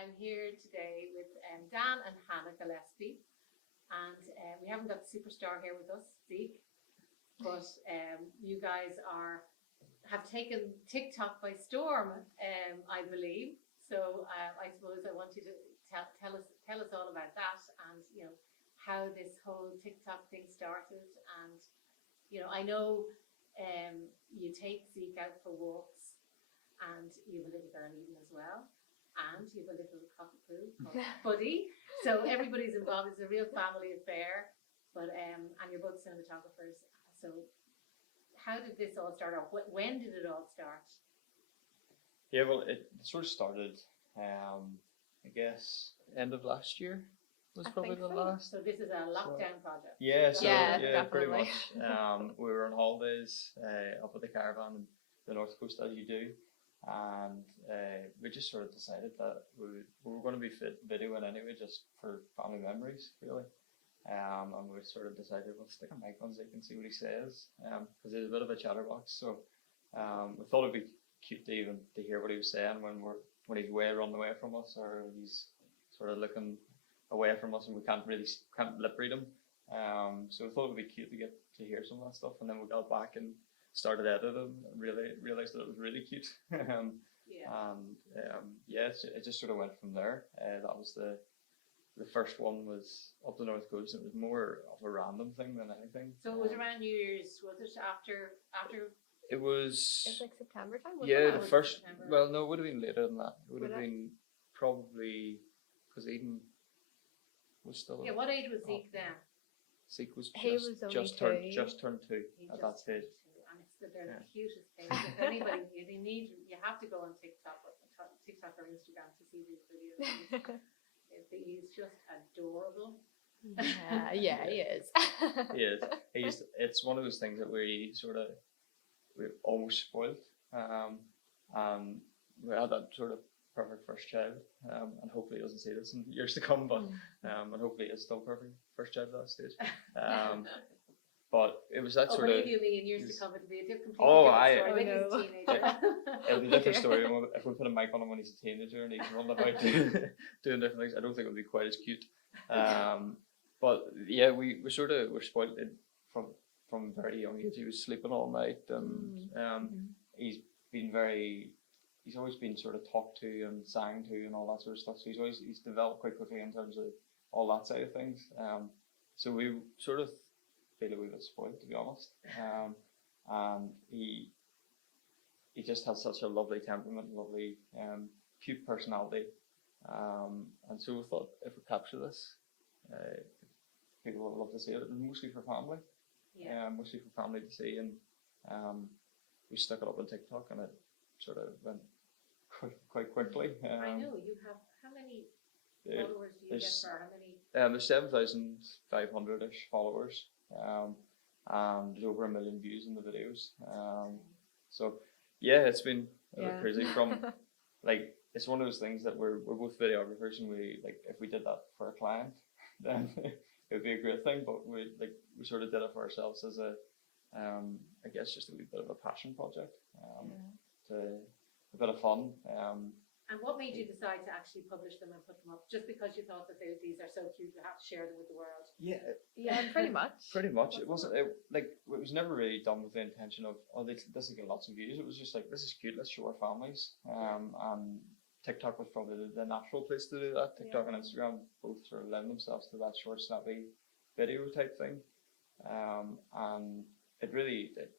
I'm here today with Dan and Hannah Gillespie, and we haven't got the superstar here with us, Zeke, but you guys have taken TikTok by storm, I believe. So I suppose I want you to tell us all about that, and how this whole TikTok thing started. And I know you take Zeke out for walks, and you have a little girl Eden as well, and you have a little cockapoo called Buddy. So everybody's involved. It's a real family affair. But and you're both cinematographers. So how did this all start off? When did it all start? Yeah, well, it sort of started, I guess, end of last year was probably the last. So this is a lockdown project. Yeah, pretty definitely. much. We were on holidays up at the caravan in the north coast, as you do, and we just sort of decided that we were going to be videoing anyway, just for family memories, really. And we sort of decided we'll stick a mic on Zeke and see what he says, because he's a bit of a chatterbox. So we thought it'd be cute to even to hear what he was saying when he's running away from us, or he's sort of looking away from us and we can't lip read him. So we thought it would be cute to get to hear some of that stuff, and then we got back and started editing and really realized that it was really cute. It just sort of went from there. That was the first one was up the north coast. It was more of a random thing than anything. So it was around New Year's. Was it after? It was like September time. Yeah, the first. Well, no, it would have been later than that. It would have been probably because Eden was still. Yeah, what age was Zeke then? Zeke was just turned two at that stage. And they're the cutest things. If anybody, you have to go on TikTok or Instagram to see these videos. He's just adorable. Yeah, he is. He is. It's one of those things that we almost spoiled. We had that sort of perfect first child, and hopefully he doesn't see this in years to come, but and hopefully it's still perfect first child at that stage. But it was that sort of. Believe you me, in years to come, it'll be a completely different story. When he's a teenager. It'll be a different story if we put a mic on him when he's a teenager and he's running about doing different things. I don't think it'll be quite as cute. But yeah, we sort of were spoiled from very young age. He was sleeping all night, and he's always been sort of talked to and sang to and all that sort of stuff. So he's developed quite quickly in terms of all that side of things. So we sort of feel a wee bit spoiled, to be honest. And he just has such a lovely temperament, lovely, cute personality. And so we thought if we capture this, people would love to see it. Mostly for family. Mostly for family to see. And we stuck it up on TikTok, and it sort of went quite quickly. I know you have how many followers do you get for? How many? There's 7,500-ish followers, and there's over 1 million views in the videos. So yeah, it's been a bit crazy. From like, it's one of those things that we're both videographers, and we like, if we did that for a client, then it would be a great thing. But we sort of did it for ourselves as a I guess just a wee bit of a passion project, to a bit of fun. And what made you decide to actually publish them and put them up? Just because you thought that these are so cute, you have to share them with the world? Yeah, pretty much. Pretty much. It wasn't it was never really done with the intention of this will get lots of views. It was just like, this is cute, let's show our families. And TikTok was probably the natural place to do that. TikTok and Instagram both sort of lend themselves to that short, snappy video type thing. And it really it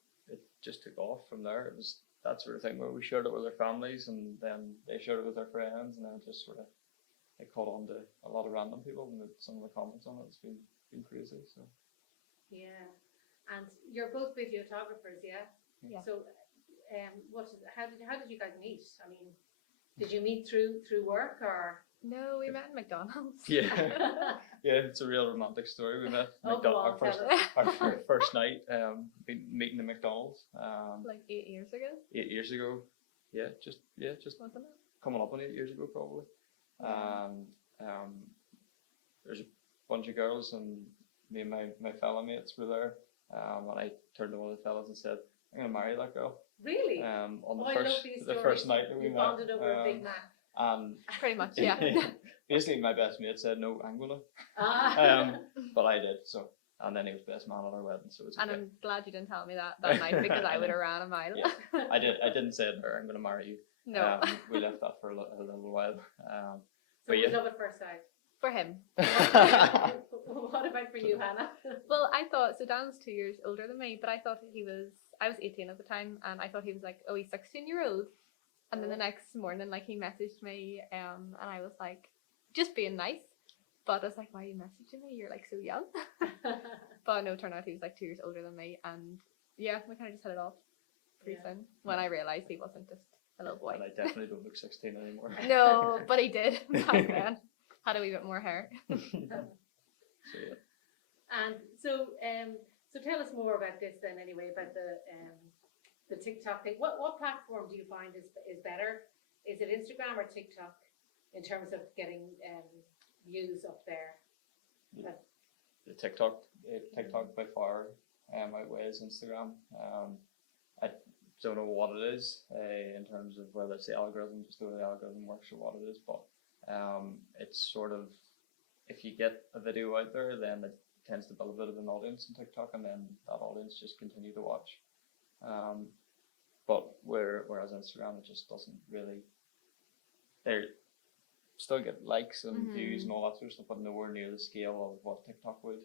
just took off from there. It was that sort of thing where we shared it with our families, and then they shared it with their friends, and then it just sort of caught on to a lot of random people, and some of the comments on it's been crazy. So and you're both videographers, Yeah. So how did you guys meet? I mean, did you meet through work, or? No, we met in McDonald's. Yeah, it's a real romantic story. We met our first night, been meeting at McDonald's. Like 8 years ago. 8 years ago, just wasn't it? Coming up on 8 years ago probably. There's a bunch of girls, and me and my fellow mates were there. And I turned to one of the fellas and said, "I'm gonna marry that girl." Really? On the first night that we met. Bonded over a Big Mac. Pretty much, yeah. Basically, my best mate said, no, I'm going to. Ah. But I did, so. And then he was best man at our wedding, so it's okay. And I'm glad you didn't tell me that night because I would have ran a mile. Yeah, I didn't say to her, I'm going to marry you. No. We left that for a little while. So but we yeah. love at first sight. For him. What about for you, Hannah? Well, I thought, so Dan's 2 years older than me, but I thought I was 18 at the time, and I thought he was like, oh, he's 16-year-old. And then the next morning, like, he messaged me, and I was like, just being nice. But I was like, why are you messaging me? You're like so young. But no, it turned out he was like 2 years older than me, and yeah, we kind of just hit it off pretty soon when I realised he wasn't just a little boy. And I definitely don't look 16 anymore. No, but he did back then. Had a wee bit more hair. So yeah. And so tell us more about this then. Anyway, about the TikTok thing. What platform do you find is better? Is it Instagram or TikTok in terms of getting views up there? The TikTok by far outweighs Instagram. I don't know what it is in terms of whether it's the algorithm, just the way the algorithm works, or what it is, but it's sort of, if you get a video out there, then it tends to build a bit of an audience in TikTok, and then that audience just continue to watch. But whereas Instagram, it just doesn't really. They still get likes and views and all that sort of stuff, but nowhere near the scale of what TikTok would.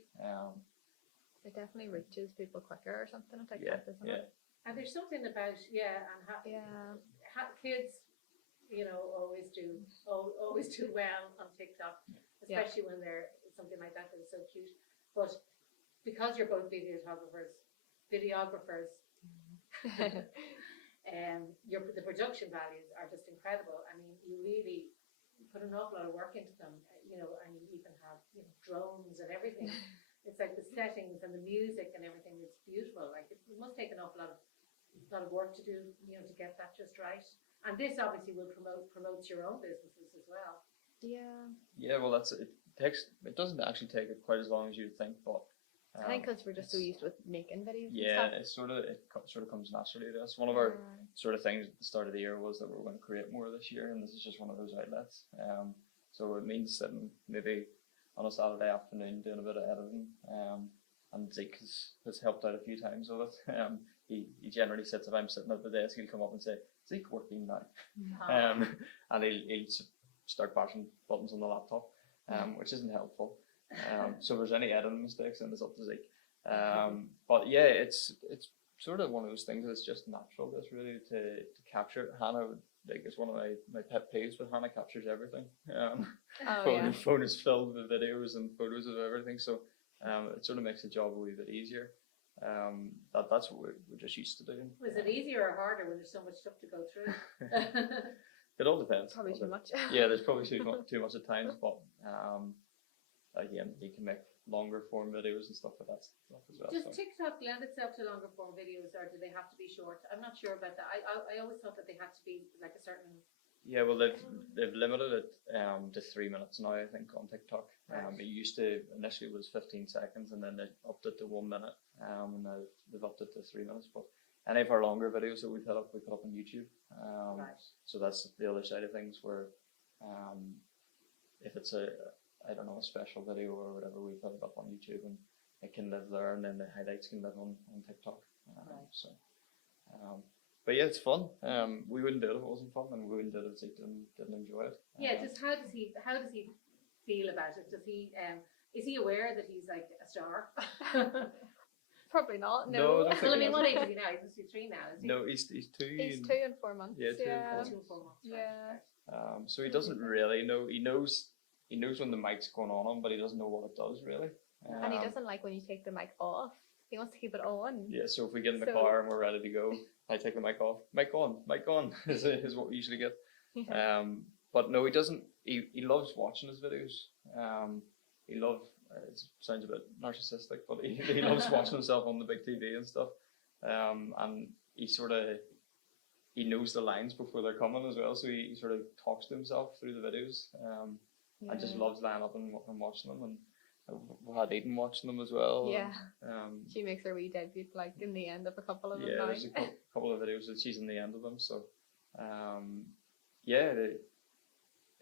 It definitely reaches people quicker or something on TikTok, isn't it? And there's something about kids, always do well on TikTok, especially when they're something like that is so cute. But because you're both videographers, the production values are just incredible. I mean, you really put an awful lot of work into them, and you even have drones and everything. It's like the settings and the music and everything is beautiful. Like it must take an awful lot of work to do, to get that just right. And this obviously will promotes your own businesses as well. Yeah. Yeah, well, it doesn't actually take it quite as long as you'd think, but I think because we're just so used with making videos. Yeah, and stuff. it sort of comes naturally to us. One of our sort of things at the start of the year was that we were going to create more this year, and this is just one of those outlets. So it means sitting maybe on a Saturday afternoon doing a bit of editing. And Zeke has helped out a few times with it. He generally sits, if I'm sitting at the desk, he'll come up and say, Zeke, working now. And he'll start bashing buttons on the laptop, which isn't helpful. So if there's any editing mistakes, then it's up to Zeke. But yeah, it's sort of one of those things that's just natural. That's really to capture. Hannah, it's one of my pet peeves, but Hannah captures everything. Phone is filled with videos and photos of everything, so it sort of makes the job a wee bit easier. That's what we're just used to doing. Was it easier or harder when there's so much stuff to go through? It all depends. Probably too much. Yeah, there's probably too much at times, but again, you can make longer form videos and stuff like that stuff as well. Does TikTok lend itself to longer form videos, or do they have to be short? I'm not sure about that. I always thought that they had to be like a certain. Yeah, well, they've limited it to 3 minutes now, I think, on TikTok. It used to initially was 15 seconds, and then they upped it to 1 minute, and now they've upped it to 3 minutes. But any of our longer videos that we put up on YouTube. So that's the other side of things, where if it's a special video or whatever, we put it up on YouTube and it can live there, and then the highlights can live on TikTok. But yeah, it's fun. We wouldn't do it if it wasn't fun, and we wouldn't do it if Zeke didn't enjoy it. Yeah, just how does he feel about it? Does he is he aware that he's like a star? Probably not. No, I don't think Well, I he mean, has. what age is he now? He's 3 now, is he? No, he's 2. He's 2 and 4 months. Yeah, 2 and 4 2 and 4 months. Yeah. So he doesn't really know. He knows when the mic's going on him, but he doesn't know what it does really. And he doesn't like when you take the mic off. He wants to keep it on. Yeah, so if we get in the car and we're ready to go, I take the mic off. Mic on is what we usually get. But no, he doesn't. He loves watching his videos. He loves. It sounds a bit narcissistic, but he loves watching himself on the big TV and stuff. And he knows the lines before they're coming as well, so he sort of talks to himself through the videos. I just loves lying up and watching them, and we had Eden watching them as well. Yeah. And, She makes her wee debut like in the end of a couple of them. yeah, now. there's a couple of videos that she's in the end of them. So,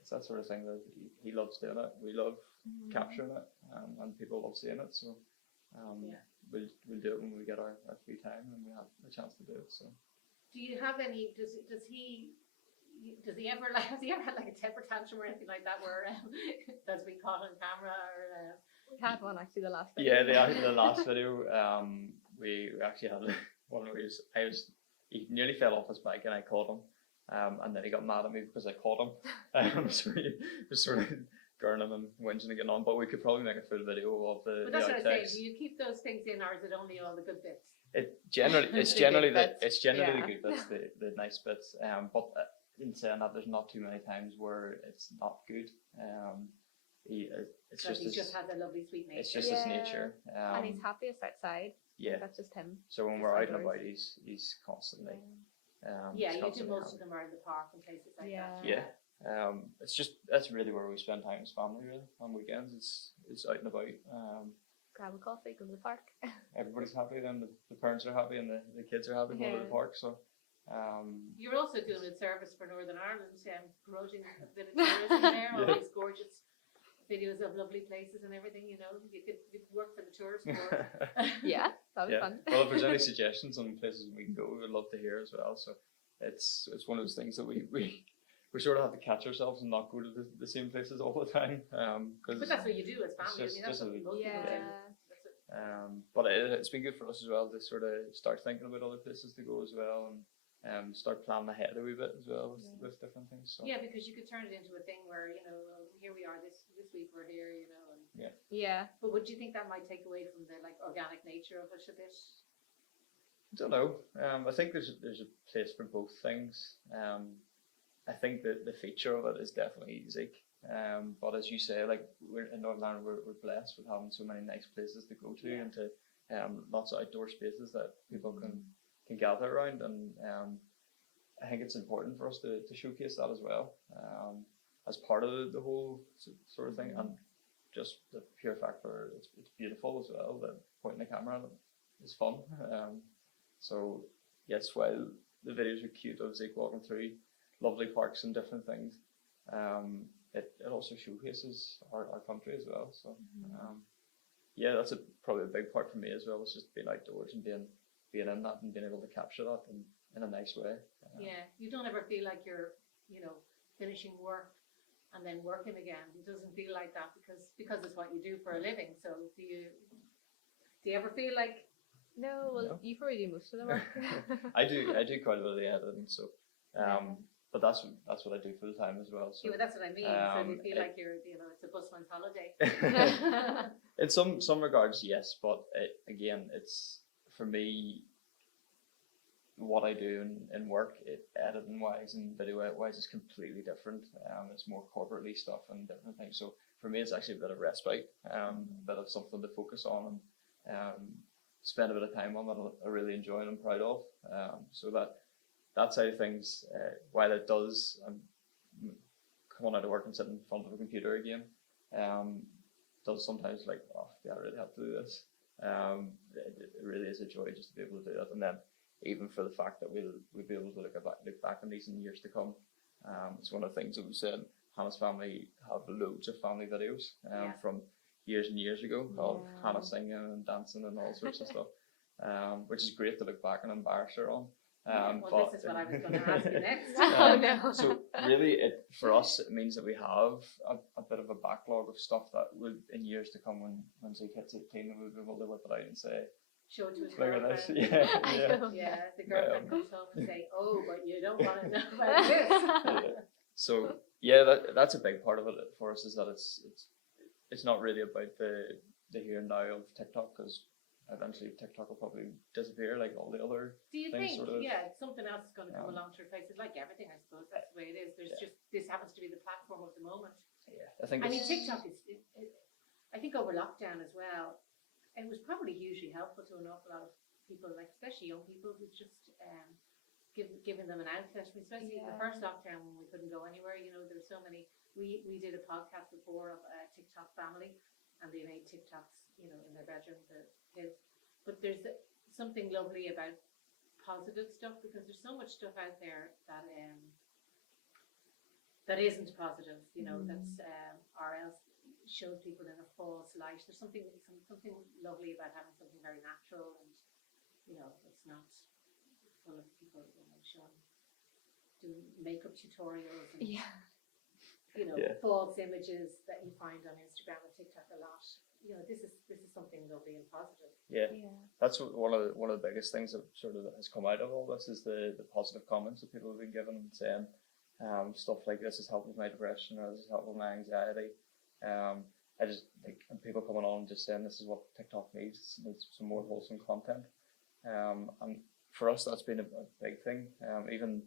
it's that sort of thing that he loves doing it. We love capturing it, and people love seeing it. So we'll do it when we get our free time and we have a chance to do it. So Do you have any? Does he ever like? Has he ever had like a temper tantrum or anything like that where that's been caught on camera or? We had one actually the last yeah, video. the last video, we actually had one where he nearly fell off his bike and I caught him, and then he got mad at me because I caught him. So he was sort of gurning and whinging and getting on. But we could probably make a full video of the But that's what I outtakes. say. Do you keep those things in, or is it only all the good bits? It's The generally good the bits. the good bits, the nice bits. But in saying that, there's not too many times where it's not good. It's Because he his, just has a lovely sweet nature. it's just his Yeah. nature. And he's happiest outside. Yeah. That's just him. So when just we're out and outdoors. about, he's constantly. Yeah, he's you do constantly most of them are in the park and places like that. Yeah. That's really where we spend time as family. Really, on weekends, it's out and about. Grab a coffee, go to the park. Everybody's happy. Then the parents are happy, and the kids are happy going to the Yeah. park. So. You're also doing a service for Northern Ireland, promoting a bit of tourism there, all Yeah. these gorgeous videos of lovely places and everything, you know. You could work for the tourist board. Yeah, that was fun. Well, if there's any suggestions on places we can go, we would love to hear as well. So it's one of those things that we sort of have to catch ourselves and not go to the same places all the time. Cause But that's what you do as family. I mean, that's just what most people do. Yeah. That's it. but it's been good for us as well to sort of start thinking about other places to go as well, and start planning ahead a wee bit as well with different things. So. Yeah, because you could turn it into a thing where, you know, here we are this week we're here, you know. And Yeah. But would you think that might take away from the like organic nature of it a bit? I don't know. I think there's a place for both things. I think that the feature of it is definitely Zeke. But as you say, like we're in Northern Ireland, we're blessed with having so many nice places to go to and to lots of outdoor spaces that people can gather around, and I think it's important for us to showcase that as well, as part of the whole sort of thing, and just the pure fact for it's beautiful as well. That pointing the camera at it is fun. So yes, while the videos are cute of Zeke walking through lovely parks and different things, it also showcases our country as well. So yeah, that's probably a big part for me as well. It's just being outdoors and being in that and being able to capture that in a nice way. Yeah, you don't ever feel like you're, you know, finishing work and then working again. It doesn't feel like that because it's what you do for a living. So do you ever feel like? No, well, No. you probably do most of the work. I do quite a bit of the editing, so but that's what I do full time as well. So Yeah, that's what I mean. So do you feel like you're, you know, it's a busman's holiday. in some regards, yes, but again, it's for me. What I do in work, editing wise and video wise, is completely different. It's more corporately stuff and different things. So for me, it's actually a bit of respite, a bit of something to focus on and spend a bit of time on that I really enjoy and I'm proud of. So that side of things, while it does, coming out of work and sitting in front of a computer again, does sometimes like, oh, yeah, I really have to do this. It really is a joy just to be able to do that, and then. Even for the fact that we'll be able to look back on these in years to come. It's one of the things that we said. Hannah's family have loads of family videos from years and years ago of Hannah singing and dancing and all sorts of stuff, which is great to look back and embarrass her on. Well, this is what I was going to ask you next. Oh no. So really, for us, it means that we have a bit of a backlog of stuff that will, in years to come, when Zeke hits 18, we'll be able to whip it out and say, Show it to his look at this. girlfriend. Yeah, the girlfriend comes home and say, "Oh, but you don't want to know about this." So yeah, that's a big part of it for us, is that it's not really about the here and now of TikTok, because eventually TikTok will probably disappear like all the other. Do you things think? sort of, Something else is going to come along to replace it. Like everything, I suppose that's the way it is. There's just this happens to be the platform of the moment. Yeah, I think. I mean, TikTok is. I think over lockdown as well, it was probably hugely helpful to an awful lot of people, like especially young people, who's just giving them an outlet. Especially the first lockdown when we couldn't go anywhere. You know, there were so many. We did a podcast before of a TikTok family, and they made TikToks, you know, in their bedroom, the kids. But there's something lovely about positive stuff, because there's so much stuff out there that that isn't positive, you know, Mm. that's or else showed people in a false light. There's something lovely about having something very natural, and you know, it's not full of people, you know, showing doing makeup tutorials and Yeah. you know, Yeah. false images that you find on Instagram and TikTok a lot. You know, this is something lovely and positive. Yeah. Yeah. That's one of the biggest things that sort of has come out of all this is the positive comments that people have been giving and saying stuff like this has helped with my depression or this has helped with my anxiety. I just like and people coming on and just saying this is what TikTok needs. It needs some more wholesome content. And for us that's been a big thing. Even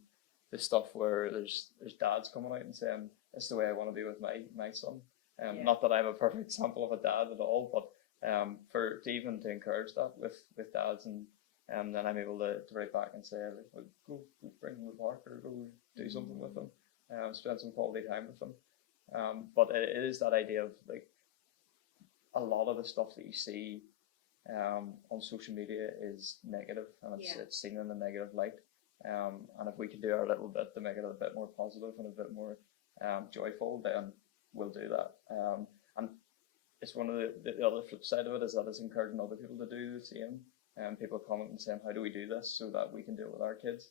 the stuff where there's dads coming out and saying this is the way I want to be with my son. Yeah. Not that I'm a perfect example of a dad at all, but to encourage that with dads and then I'm able to write back and say like, well, go bring them to the park or go do something with them, spend some quality time with them. But it is that idea of like a lot of the stuff that you see on social media is negative and it's seen in a negative light. And if we can do our little bit to make it a bit more positive and a bit more joyful, then we'll do that. And it's one of the other flip side of it is that it's encouraging other people to do the same. People comment and saying, how do we do this so that we can do it with our kids?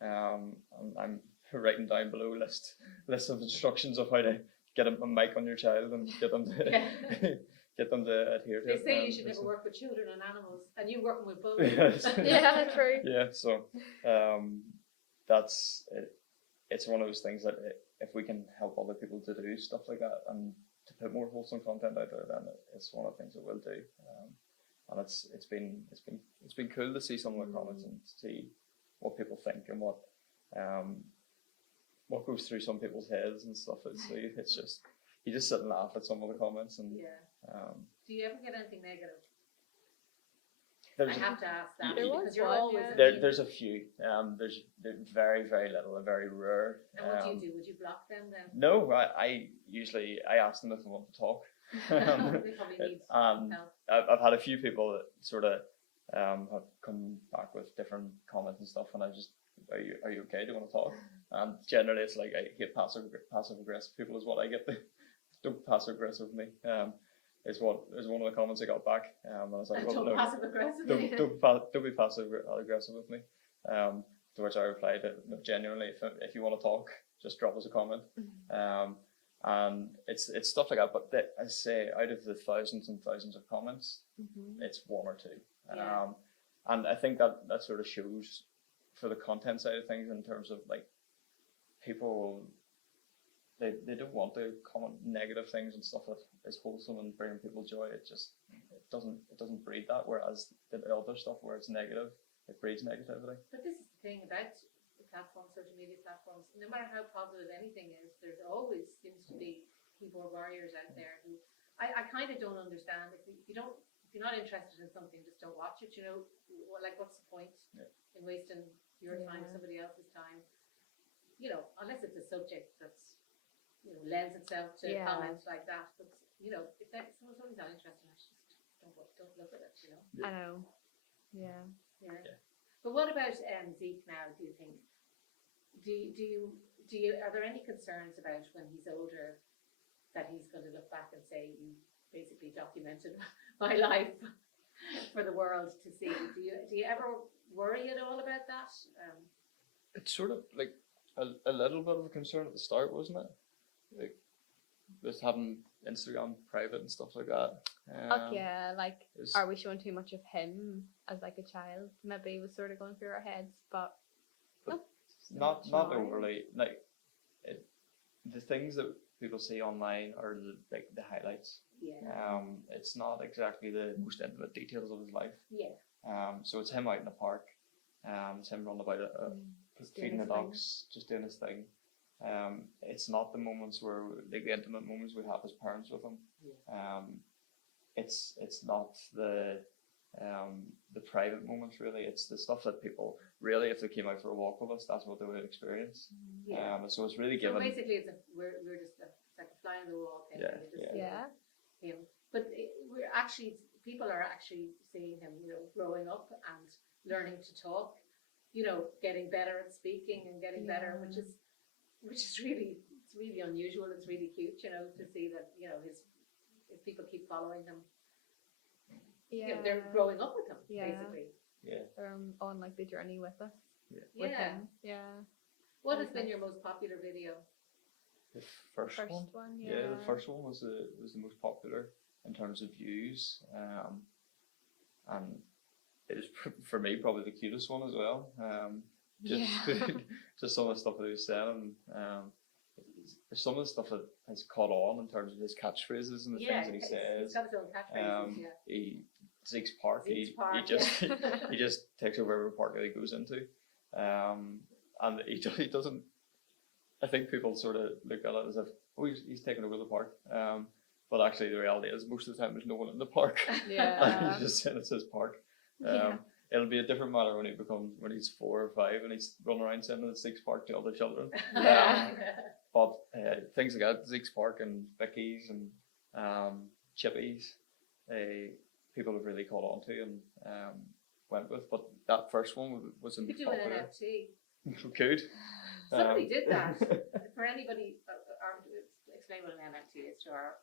And I'm writing down below list of instructions of how to get a mic on your child and get them to get them to adhere to They it. say you should never work with children and animals, and you working with both. Yeah, true. Yeah, so that's it. It's one of those things that if we can help other people to do stuff like that and to put more wholesome content out there, then it's one of the things that we'll do. And it's been cool to see some of the comments and see what people think and what goes through some people's heads and stuff. It's just you just sit and laugh at some of the comments and do you ever get anything negative? I have to ask that There because was you're one, always yeah. there's a few. There's very little, and very rare. And what do you do? Would you block them then? No, I usually ask them if they want to talk. They probably need help. I've had a few people that sort of have come back with different comments and stuff, and I just are you okay? Do you want to talk? And generally it's like I get passive aggressive people is what I get. Don't passive aggressive with me. Is one of the comments I got back. And I was like, well, don't no, passive aggressive. don't be passive aggressive with me. To which I replied, no, genuinely, if you want to talk, just drop us a comment. And it's stuff like that. But I say, out of the thousands and thousands of comments, it's one or two. And I think that sort of shows for the content side of things in terms of like people. They don't want to comment negative things and stuff that is wholesome and bringing people joy. It doesn't breed that. Whereas the other stuff where it's negative, it breeds negativity. But this is the thing about the platforms, social media platforms. No matter how positive anything is, there's always seems to be keyboard warriors out there who I kind of don't understand. If you're not interested in something, just don't watch it. You know, like what's the point in wasting your time, somebody else's time? You know, unless it's a subject that's lends itself to comments like that. But you know, if somebody's not interested, just don't look at it. You know. I know. Yeah. But what about Zeke now? Do you think? Do you? Are there any concerns about when he's older that he's going to look back and say you basically documented my life for the world to see? Do you ever worry at all about that? It's sort of like a little bit of a concern at the start, wasn't it? Like just having Instagram private and stuff like that. Like are we showing too much of him as like a child? Maybe it was sort of going through our heads, but not overly. Like the things that people see online are the highlights. It's not exactly the most intimate details of his life. So it's him out in the park. It's him running about feeding the dogs, just doing his thing. It's not the moments where the intimate moments we have as parents with him. It's not the private moments really. It's the stuff that people really, if they came out for a walk with us, that's what they would experience. So it's really given. So basically, we're just like a fly on the wall thing. Him. But people are actually seeing him, growing up and learning to talk. Getting better at speaking and getting better, which is really it's really unusual. It's really cute, you know, to see that, you know, his people keep following him. Yeah. You know, they're growing up with him, Yeah. basically. Yeah. They're on like the journey with us. Yeah. With Yeah. him. Yeah. What has That's been nice. your most popular video? The first one. Yeah. Yeah, the first one was the most popular in terms of views, and it was for me probably the cutest one as well. Just Yeah. just some of the stuff that he was saying. Some of the stuff that has caught on in terms of his catchphrases and the things that he he's says. got his own catchphrases, Zeke's Park. Zeke's He Park, just yeah. he just takes over every park that he goes into, and he doesn't. I think people sort of look at it as if, oh, he's taking over the park. But actually, the reality is most of the time there's no one in the park. Yeah. He's just saying it's his park. Yeah. It'll be a different matter when he's 4 or 5 and he's running around saying it's Zeke's Park to other children. Yeah. But things like that, Zeke's Park and Vicky's and Chippy's, people have really caught on to and went with. But that first one was You in could do an NFT. We could. Somebody did that. For anybody, explain what an NFT is to our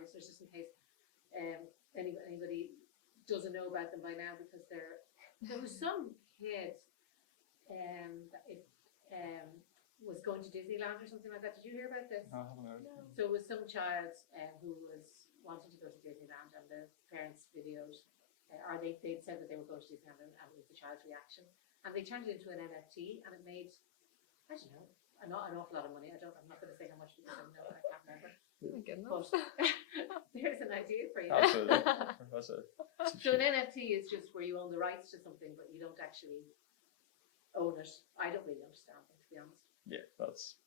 listeners, just in case anybody doesn't know about them by now, because there was some kid that was going to Disneyland or something like that. Did you hear about this? No, I haven't heard. No. So it was some child who was wanting to go to Disneyland, and the parents videoed, or they'd said that they were going to Disneyland, and it was the child's reaction, and they turned it into an NFT, and it made, I don't know, an awful lot of money. I'm not going to say how much because I can't remember. Oh my goodness. But there's an idea for you. Absolutely. That's it. So an NFT is just where you own the rights to something, but you don't actually own it. I don't really understand them, to be honest. Yeah, that's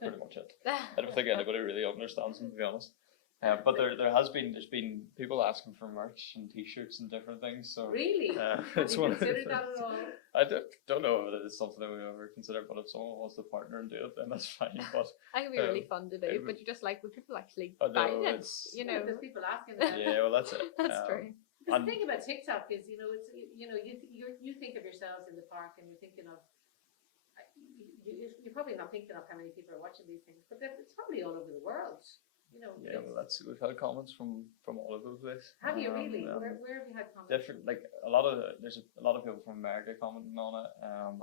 pretty much it. I don't think anybody really understands them, to be honest. But there's been people asking for merch and T-shirts and different things. So Really? Have it's you one of the considered that things. at all? I don't know if it is something that we ever consider, but if someone wants to partner and do it, then that's fine. But I think it'd be really fun to do, it but you just like, would people actually I know, buy it? it's- You know, There's people asking that. yeah, well, that's it. that's true. The thing about TikTok is, you know, it's you think of yourselves in the park, and you're thinking of, you're probably not thinking of how many people are watching these things, but it's probably all over the world. You know, Yeah, well, we've had comments from all over the place. have you really? Um, Where have you had comments? Different, like there's a lot of people from America commenting on it.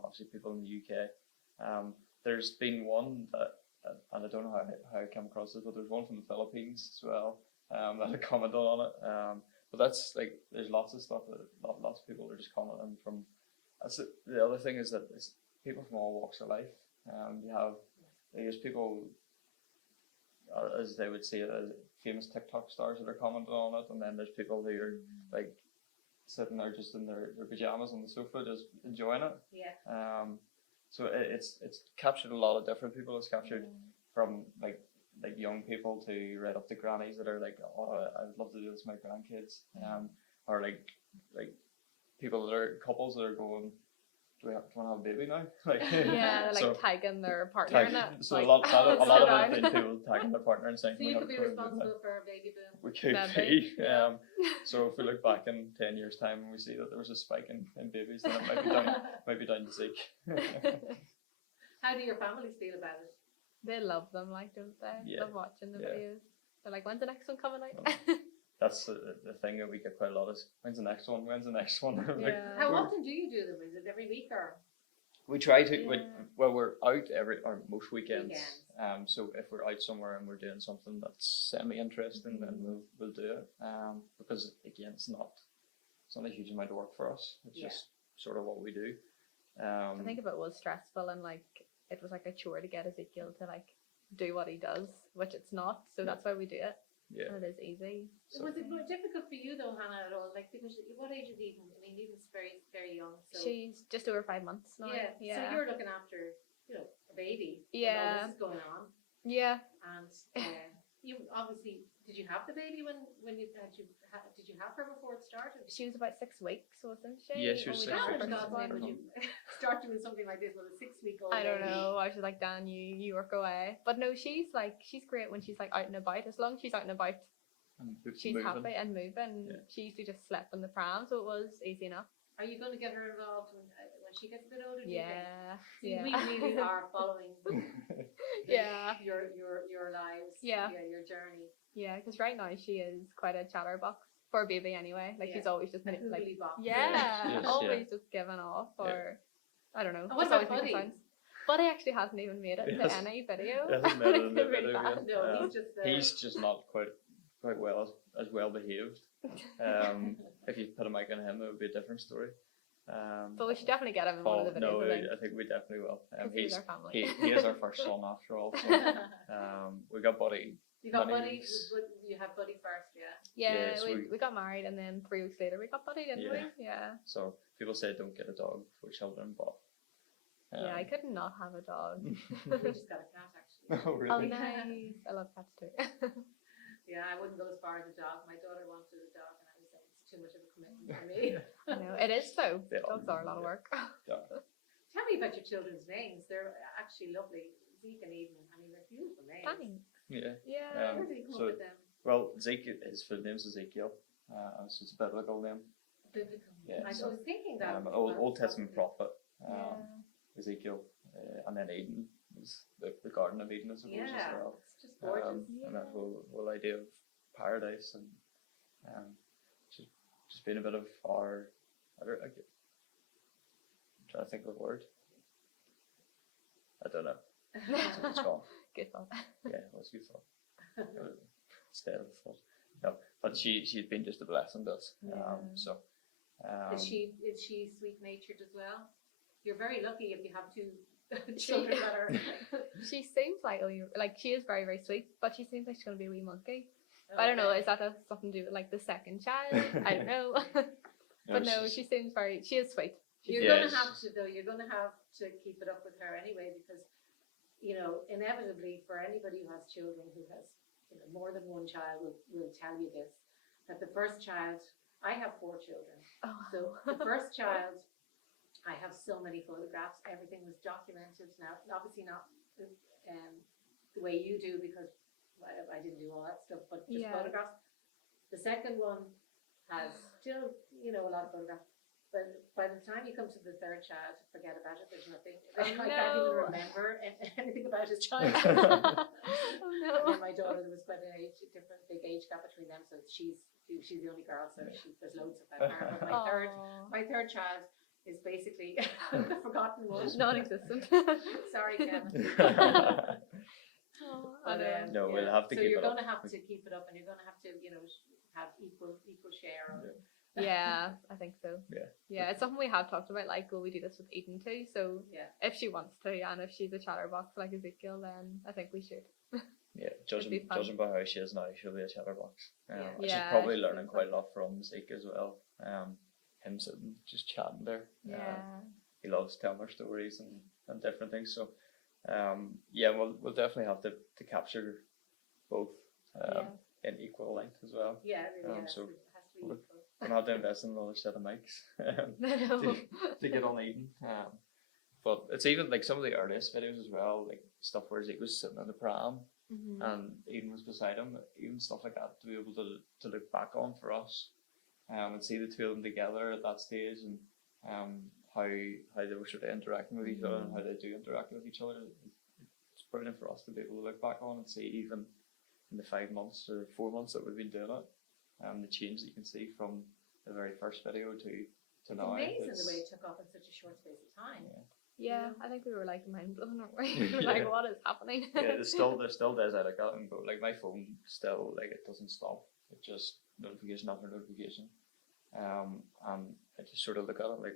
Obviously people in the UK. There's been one that, and I don't know how I came across it, but there's one from the Philippines as well. That had commented on it. But that's like, there's lots of stuff that lots of people are just commenting from. The other thing is that it's people from all walks of life. There's people, as they would say, famous TikTok stars that are commenting on it, and then there's people who are like sitting there just in their pajamas on the sofa just enjoying it. Yeah. So it's captured a lot of different people. It's captured from like young people to right up to grannies that are like, oh, I would love to do this with my grandkids. Or like people that are couples that are going, do we want to have a baby now? Like, Yeah, they're like so tagging their partner in it. so like, a lot slow of it down. has been people tagging their partner and saying, So "Can we you have could be a baby now?" responsible for a baby boom. We could Maybe. be. So if we look back in 10 years' time and we see that there was a spike in babies, then it might be down to Zeke. How do your families feel about it? They love them, like, don't they? Yeah. Love watching the Yeah. videos. They're like, when's the next one coming out? That's the thing that we get quite a lot is, when's the next one? When's the next one? Like, Yeah. How often do you do them? Is it every week or? we try to, Yeah. we're out or most weekends. Weekends. So if we're out somewhere and we're doing something that's semi-interesting, then we'll do it. Because again, it's not a huge amount of work for us. It's Yeah. just sort of what we do. I think if it was stressful and like it was like a chore to get Ezekiel to like do what he does, which it's not, so that's why we do it. Yeah. And it is easy. So, Was it more difficult for you though, Hannah, at all? Like, because what age is Eden? I mean, Eden's very, very young. So She's just over 5 months now. yeah. Yeah. So you're looking after, a baby. Yeah. This is going on, Yeah. and you obviously did you have the baby when you did you have her before it started? She was about 6 weeks, wasn't she? Yeah, she was when we 6 got How her in weeks. first God's name one? would you start doing something like this with a 6-week-old? I don't baby? know. I was just like, Dan, you work away. But no, she's great when she's like out and about. As long as she's out and about, and she's moving. happy and moving. Yeah. She usually just slept in the pram, so it was easy enough. Are you going to get her involved when when she gets a bit older? Do you think? Yeah. See, Yeah. we really are following Yeah. your lives, Yeah. your journey. Yeah, because right now she is quite a chatterbox for a baby anyway. Like she's always just A like, hoogly box. yeah, Yes, always just giving off, or I don't know. And what just about always making Buddy? sounds. Buddy actually hasn't even made it into Yes. any video. He hasn't made it in the Really video bad. yet. No, he's just He's just not quite well as well behaved. If you put a mic on him, it would be a different story. But we should definitely get him in one of the videos. No, I think. I think we definitely will. 'Cause he's our family. He is our first son after all. So, we got Buddy. You got Buddy Buddy. was- You have Buddy first, yeah. Yeah, so we got married, and then 3 weeks later we got Buddy, didn't Yeah. we? Yeah. So people say don't get a dog for children, but Yeah, I could not have a dog. We just got a cat actually. Oh, Oh, really? nice. I love cats too. Yeah, I wouldn't go as far as a dog. My daughter wanted a dog, and I was saying it's too much of a commitment for me. No, it is so. They Dogs are a lot of work. Yeah. Tell me about your children's names. They're actually lovely. Zeke and Eden. I mean, they're beautiful names. Thanks. Yeah. Yeah. Where did you come so- up with them? Well, Zeke, his full name's Ezekiel. So it's a biblical name. Biblical. Yeah, I so, was thinking that. Old Testament prophet. Yeah. Ezekiel, and then Eden is the Garden of Eden, I suppose, as Yeah, well. it's just gorgeous. And that whole idea of paradise, and just being a bit of our, I'm trying to think of a word. I don't know. It's gone. Good thought. Yeah, what's your thought? Stay with thought. No, but she's been just a blessing to us. Yeah. Is she sweet natured as well? You're very lucky if you have two children that are. She seems like she is very, very sweet, but she seems like she's gonna be a wee monkey. I don't know. Is that something to do with like the second child? I don't know. But no, she seems she is sweet. You're Yes. gonna have to though. You're gonna have to keep it up with her anyway, because inevitably for anybody who has children who has more than one child will tell you this, that the first child. I have 4 children. Oh. So the first child, I have so many photographs. Everything was documented. Now, obviously not the way you do, because I didn't do all that stuff, but just photographs. The second one has still, a lot of photographs. But by the time you come to the third child, forget about it. There's nothing. I can't even remember anything about his child. Oh no. And my daughter, there was quite a big age gap between them, so she's the only girl, so there's loads of them. But my third child is basically the forgotten one. Non-existent. Sorry, Kevin. But, No, we'll have to so keep you're it up. going to have to keep it up, and you're going to have to, have equal share of. Yeah, I think so. Yeah. Yeah, it's something we have talked about. Like, will we do this with Eden too? So Yeah. if she wants to, and if she's a chatterbox like Ezekiel, then I think we should. Yeah, be fun. judging by how she is now, she'll be a chatterbox. Yeah. She's Yeah, probably she's learning so quite a lot from Zeke as well. Him sitting just chatting there. Yeah. He loves telling her stories and different things. So, yeah, we'll definitely have to capture both in equal length as well. Yeah, it really So has to be we'll- equal. We'll have to invest in another set of mics I know. to get on Eden. But it's even like some of the earliest videos as well, like stuff where Zeke was sitting in the pram Mhm. and Eden was beside him, even stuff like that to be able to look back on for us, and see the two of them together at that stage, and how they were sort of interacting with each other and how they do interact with each other. It's brilliant for us to be able to look back on and see, even in the 5 months or 4 months that we've been doing it, the change that you can see from the very first video to It's now. amazing the way it took off in such a short space of time. Yeah, I think we were like mind blown, weren't we? We were Yeah. like, what is happening? Yeah, there's still days I look at it and go, like, my phone still, like, it doesn't stop. It just notification after notification, and I just sort of look at it like,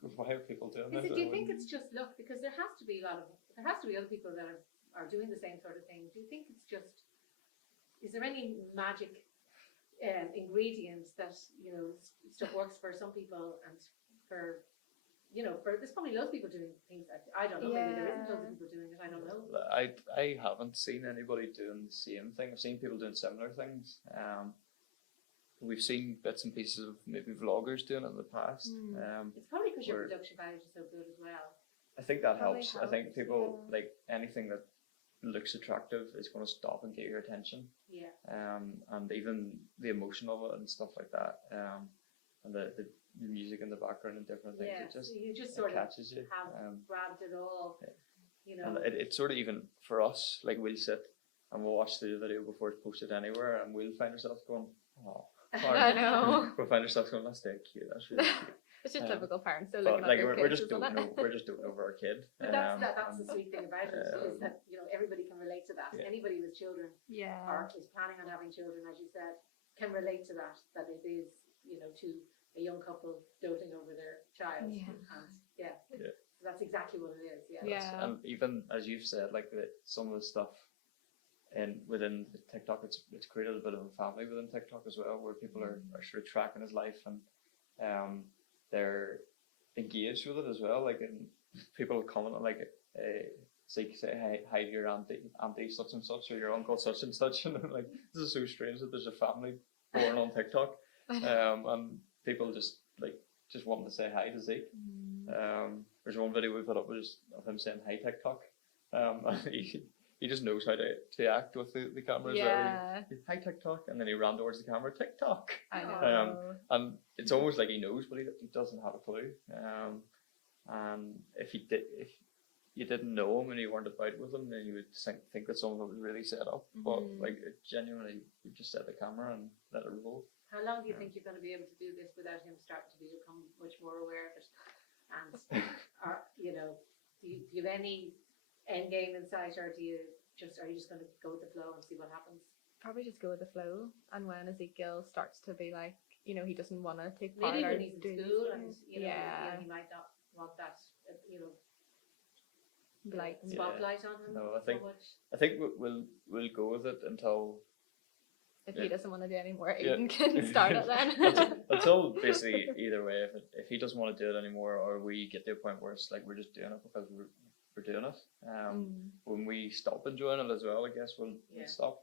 why are people doing this? Do you think it's just luck? Because there has to be other people that are doing the same sort of thing. Do you think it's just? Is there any magic ingredients that stuff works for some people and for there's probably loads of people doing things that I don't know. Maybe there isn't loads of people doing it. I don't know. I haven't seen anybody doing the same thing. I've seen people doing similar things. We've seen bits and pieces of maybe vloggers doing it in the past. It's probably because your where- production values are so good as well. I think that Probably helps. I think helps, people yeah. like anything that looks attractive is going to stop and get your attention. Yeah. And even the emotion of it and stuff like that. and the music in the background and different things. Yeah, It just so you just it sort of catches you. have grabbed it all, Yeah. you know. And it's sort of even for us, like we'll sit and we'll watch the video before it's posted anywhere, and we'll find ourselves going, oh, I know. we'll find ourselves going, that's dead cute, that's really cute. It's just typical parents. So But looking like at their we're kids, just isn't doting it? over, we're just doting over our kid. But that's the and, sweet thing about it, is that, you know, everybody can relate to that. Yeah. Anybody with children Yeah. or is planning on having children, as you said, can relate to that it is, you know, to a young couple doting over their child. Yeah. And yeah, Yeah. that's exactly what it is. Yeah. Yeah. And even as you've said, like some of the stuff within TikTok, it's created a bit of a family within TikTok as well, where people are sort of tracking his life, and they're engaged with it as well. Like, and people comment on, like, Zeke say hi to your auntie such and such, or your uncle such and such, and I'm like, this is so strange that there's a family born on TikTok, and people just wanting to say hi to Zeke. There's one video we put up was of him saying hi TikTok. And he just knows how to act with the camera as well. Yeah. Hi TikTok, and then he ran towards the camera, TikTok. I know. And it's almost like he knows, but he doesn't have a clue. And if you didn't know him and you weren't about with him, then you would think that some of it was really set up. But like, it genuinely, you just set the camera and let it roll. How long do you think you're going to be able to do this without him starting to become much more aware of it? And, you know, do you have any end game in sight, or are you just going to go with the flow and see what happens? Probably just go with the flow. And when Ezekiel starts to be like, you know, he doesn't want to take part Maybe or when he's in do these school, and things. you know, Yeah. he might not want that, you know, Like, spotlight on him. No, I so think- much. I think we'll go with it until if he doesn't want to do any more, Yeah. Aiden can start it then. until basically either way, if he doesn't want to do it anymore, or we get to a point where it's like we're just doing it because we're doing it. When we stop enjoying it as well, I guess we'll stop.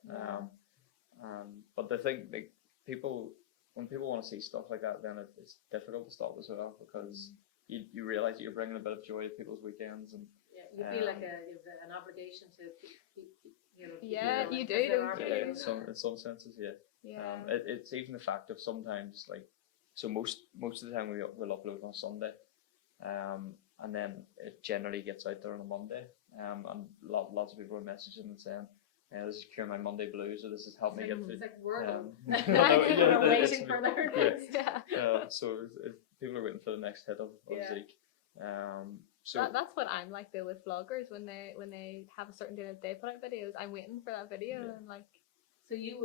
But the thing, like, when people want to see stuff like that, then it's difficult to stop as well, because you realise that you're bringing a bit of joy to people's weekends, and Yeah, you feel like you've an obligation to keep, you know. keep Yeah, it going, you because do, there don't are you? videos. in some senses, yeah. Yeah. It's even the fact of sometimes, like, so most of the time we'll upload on Sunday, and then it generally gets out there on a Monday, and lots of people are messaging and saying, this is curing my Monday blues, or this has helped me get through. It's like Wordle. People People are waiting for their next. Yeah. So people are waiting for the next hit of Yeah. Zeke. So That's what I'm like though with vloggers, when they have a certain day that they put out videos, I'm waiting for that video, and like, So you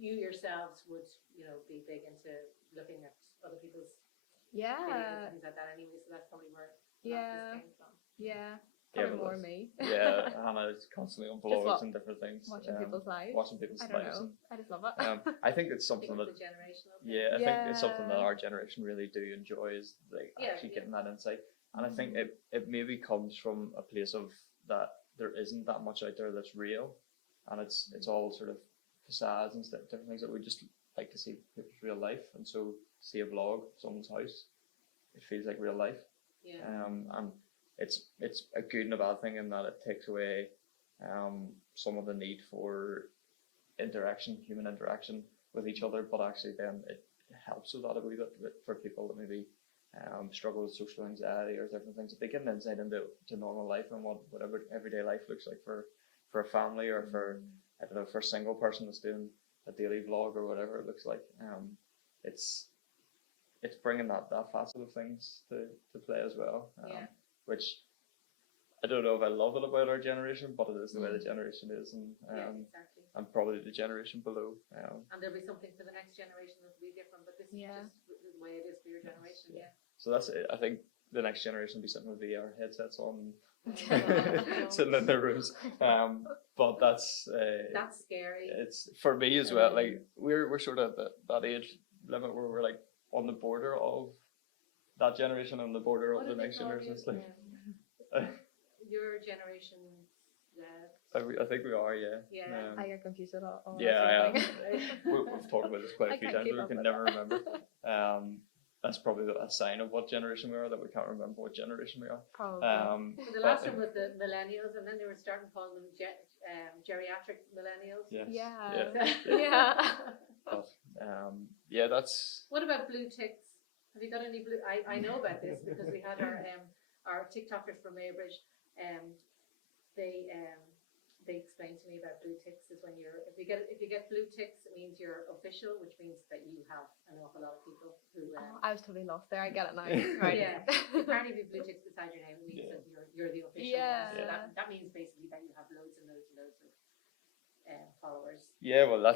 yourselves would, you know, be big into looking at other people's videos and things like that anyway, so that's probably where this came from. probably but more that's- me. yeah, Hannah is constantly on vlogs and different things. Watching people's lives. Watching people's I don't lives. know. I just love it. I think it's I something think that it's a generational thing. I think it's something that Yeah. our generation really do enjoy, is like actually getting that insight. And I think it maybe comes from a place of that there isn't that much out there that's real, and it's all sort of facades and different things that we just like to see people's real life. And so to see a vlog of someone's house, it feels like real life. Yeah. And it's a good and a bad thing in that it takes away some of the need for human interaction with each other, but actually then it helps with that a wee bit for people that maybe struggle with social anxiety or different things. If they get an insight into normal life and whatever everyday life looks like for a family, or for, I don't know, for a single person that's doing a daily vlog or whatever it looks like, it's bringing that facet of things to play as well, which I don't know if I love it about our generation, but it is the way the generation is, and exactly. and probably the generation below. And there'll be something for the next generation that'll be different, but this is just the way it is for your generation. Yeah. So that's it. I think the next generation will be sitting with VR headsets on, sitting in their rooms. But that's scary. It's for me as well. Like we're sort of at that age limit where we're like on the border of that generation, on the border of the next generation. It's like, your generation. I think we are, yeah. Yeah. I get confused at all. Yeah, I am. am. We've talked about this quite I a few can't times, keep but up we can with never it. remember. That's probably a sign of what generation we are, that we can't remember what generation we are. Probably. So the last one was the millennials, and then they were starting calling them geriatric millennials. Yeah. Yeah. But, yeah, that's. What about blue ticks Have you got any blue? I know about this because we had our TikTokers from Maybridge. They explained to me about blue ticks is when if you get blue ticks, it means you're official, which means that you have an awful lot of people who. I was totally lost there. I get it now. Right. Yeah. Apparently, if you have blue ticks beside your name, it means that you're the official. Yeah. One. So that means basically that you have loads and loads and loads of followers. Yeah, well, I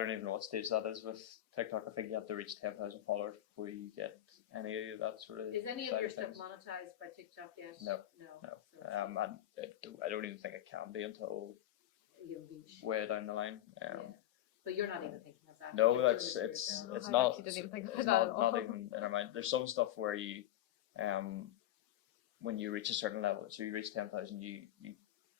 don't even know what stage that is with TikTok. I think you have to reach 10,000 followers before you get any of that sort of. Is any of your stuff things. monetized by TikTok yet? No. No. So I don't even think it can be until you'll reach. way down the line. But you're not even thinking of that. No, You're it's doing it for yourself. it's I not. actually didn't even think It's about that at all. not even in our mind. There's some stuff where you, when you reach a certain level, so you reach 10,000, you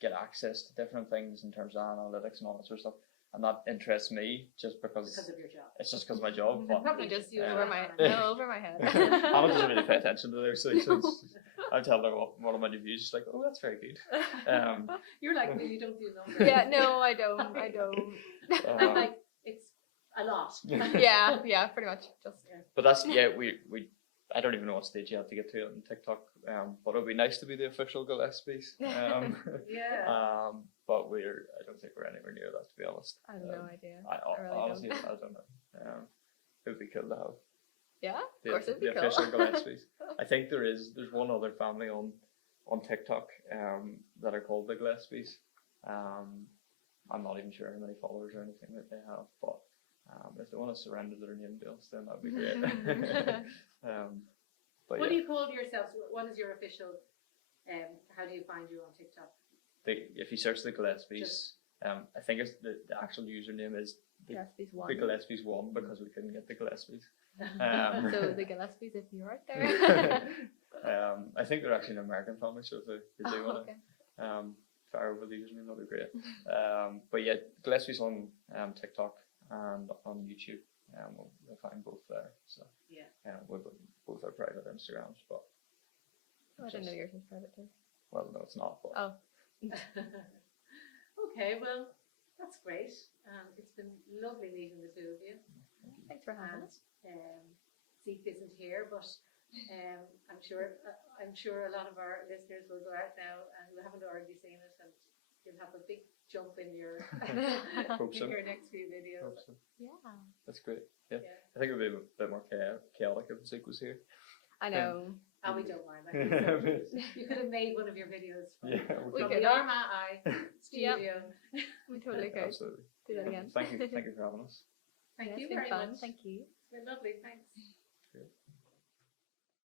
get access to different things in terms of analytics and all that sort of stuff, and that interests me just because Because of your job. it's just because of my job. But Probably Just you over my over my head. Hannah doesn't really pay attention to those things. I tell her what of my reviews. She's like, "Oh, that's very good." You're like me, you don't do numbers. Yeah, no, I don't. I'm like, it's a lot. Yeah, pretty much. Just But that's we. I don't even know what stage you have to get to on TikTok. But it'd be nice to be the official Gillespies. Yeah. But I don't think we're anywhere near that, to be honest. I have no idea. I really honestly, don't. I don't know. It would be cool to have Yeah, the, of course it'd be the cool. official Gillespies. I think there's one other family on TikTok that are called the Gillespies. I'm not even sure how many followers or anything that they have, but if they want to surrender their name to us, then that'd be great. But What do you call yourselves? What is your official? How do you find you on TikTok? if you search the Gillespies, I think it's the actual username is Gillespies the one. Gillespies 1 because we couldn't get the Gillespies. So the Gillespies, if you're out there. I think they're actually an American family, so if they do want to Okay. fire over the username, that'd be great. But yeah, Gillespies on TikTok and on YouTube. We'll find both there. So we both are private Instagrams, but I didn't know yours was private too. well, no, it's not. But Oh. Okay, well, that's great. It's been lovely meeting the two of you. Thanks for having us. Zeke isn't here, but I'm sure a lot of our listeners will go out now and who haven't already seen it, and you'll have a big jump in your Hope so. in your next few videos. Hope so. Yeah. That's great. Yeah. I think it would be a bit more chaotic if Zeke was here. I know. And we don't mind. Like you could have made one of your videos from, We from could the have. Armagh Eye studio. We totally could. Absolutely. Do that again. Thank you for having us. Thank Yeah, you it's been very fun. much. Thank you. It's been lovely. Thanks.